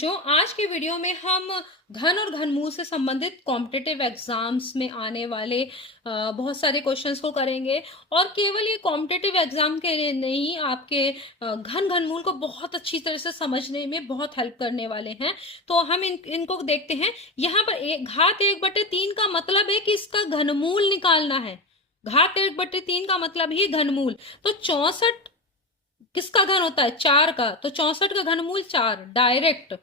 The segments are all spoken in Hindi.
बच्चों, आज के वीडियो में हम घन और घनमूल से संबंधित कॉम्पिटिटिव एग्जाम्स में आने वाले बहुत सारे क्वेश्चंस को करेंगे। और केवल ये कॉम्पिटिटिव एग्जाम के लिए नहीं, आपके घन घनमूल को बहुत अच्छी तरह से समझने में बहुत हेल्प करने वाले हैं। तो हम इनको देखते हैं। यहाँ पर घात 1/3 का मतलब है कि इसका घनमूल निकालना है। घात 1/3 का मतलब ही घनमूल। तो 64 किसका घन होता है? 4 का। तो 64 का घनमूल 4 डायरेक्ट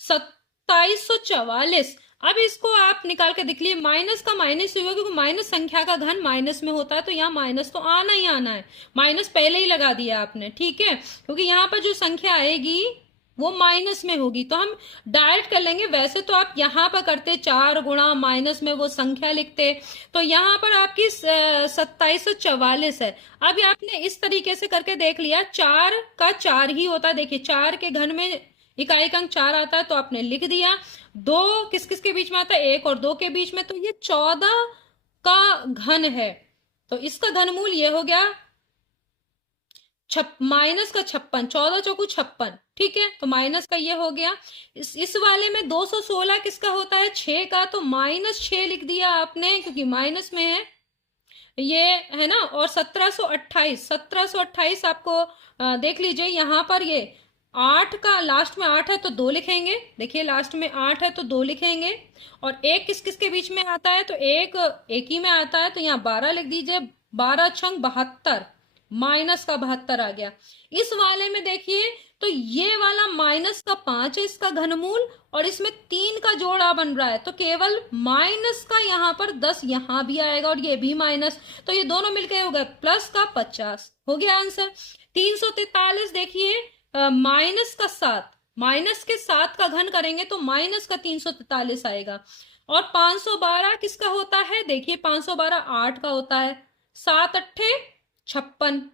2744। अब इसको आप निकाल के देख लिए, माइनस का माइनस ही होगा क्योंकि माइनस संख्या का घन माइनस में होता है, तो यहाँ माइनस तो आना ही आना है। माइनस पहले ही लगा दिया आपने, ठीक है, क्योंकि यहाँ पर जो संख्या आएगी वो माइनस में होगी। तो हम डायरेक्ट कर लेंगे। वैसे तो आप यहाँ पर करते 4 गुणा माइनस में वो संख्या लिखते, तो यहाँ पर आपकी 2744 है। अब आपने इस तरीके से करके देख लिया, 4 का 4 ही होता है। देखिए 4 के घन में इकाई अंक 4 आता है, तो आपने लिख दिया। 2 किस किस के बीच में आता है? 1 और 2 के बीच में, तो ये 14 का घन है। तो इसका घनमूल ये हो गया माइनस का 56। 14 चौकू 56, ठीक है। तो माइनस का ये हो गया। इस वाले में 216 किसका होता है? 6 का। तो -6 लिख दिया आपने क्योंकि माइनस में है ये, है ना। और 1728 आपको देख लीजिए यहाँ पर ये 8 का लास्ट में 8 है तो 2 लिखेंगे। देखिए लास्ट में 8 है तो 2 लिखेंगे। और 1 किस किस के बीच में आता है? तो एक ही में आता है, तो यहाँ 12 लिख दीजिए। 12 छंग 72, माइनस का 72 आ गया। इस वाले में देखिए तो ये वाला माइनस का 5 है इसका घनमूल, और इसमें 3 का जोड़ा बन रहा है, तो केवल माइनस का यहाँ पर 10 यहाँ भी आएगा और ये भी माइनस, तो ये दोनों मिलके हो गए प्लस का 50। हो गया आंसर। 343 देखिए माइनस का 7, माइनस के 7 का घन करेंगे तो माइनस का 343 आएगा। और 512 किसका होता है? देखिए 512 8 का होता है। 7 अट्ठे 56,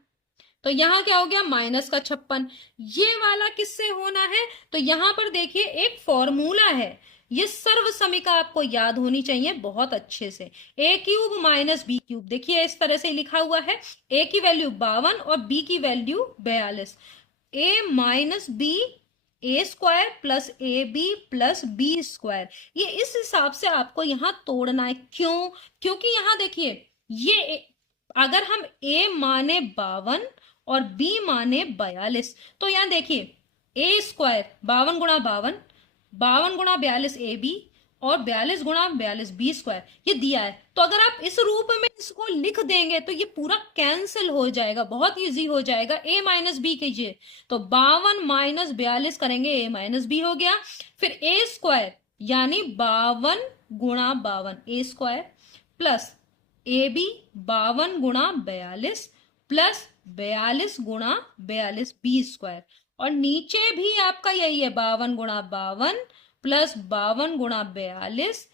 तो यहां क्या हो गया? माइनस का 56। ये वाला किससे होना है? तो यहां पर देखिए एक फॉर्मूला है, ये सर्व समीका आपको याद होनी चाहिए बहुत अच्छे से। a³ माइनस b³, देखिए इस तरह से लिखा हुआ है। a की वैल्यू 52 और b की value 42। a minus b a² plus ab plus b², ये इस हिसाब से आपको यहां तोड़ना है। क्यों? क्योंकि यहां देखिए ये अगर हम a माने 52 और b माने 42, तो यहां देखिए a² 52 गुणा 52, 52 गुणा 42 ab और 42 गुणा 42 b², ये दिया है। तो अगर आप इस रूप में इसको लिख देंगे तो ये पूरा कैंसिल हो जाएगा, बहुत इजी हो जाएगा। a माइनस बी कीजिए, तो 52 माइनस 42 करेंगे, a माइनस बी हो गया। फिर a² यानी 52 गुणा 52 a² प्लस ab 52 गुणा 42 प्लस 42 गुणा 42 b², और नीचे भी आपका यही है 52 गुणा 52 प्लस 52 गुणा 42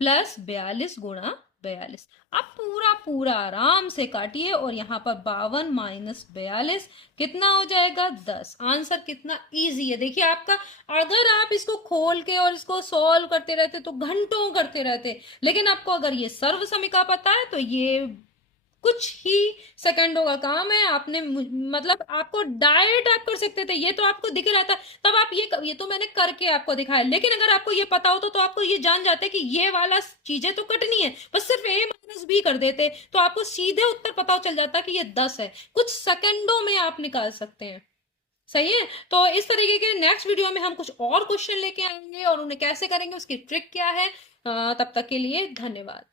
प्लस 42 गुणा 42। आप पूरा पूरा आराम से काटिए, और यहाँ पर 52 माइनस 42 कितना हो जाएगा? 10। आंसर कितना इजी है देखिए आपका। अगर आप इसको खोल के और इसको सॉल्व करते रहते तो घंटों करते रहते, लेकिन आपको अगर ये सर्व समीका पता है तो ये कुछ ही सेकंडों का काम है। आपने मतलब आपको डायरेक्ट आप कर सकते थे, ये तो आपको दिख रहा था, तब आप ये तो मैंने करके आपको दिखाया। लेकिन अगर आपको ये पता होता तो आपको ये जान जाते कि ये वाला चीजें तो कटनी है, बस सिर्फ a माइनस b कर देते तो आपको सीधे उत्तर पता चल जाता कि ये 10 है। कुछ सेकंडों में आप निकाल सकते हैं, सही है। तो इस तरीके के नेक्स्ट वीडियो में हम कुछ और क्वेश्चन लेके आएंगे और उन्हें कैसे करेंगे उसकी ट्रिक क्या है। तब तक के लिए धन्यवाद।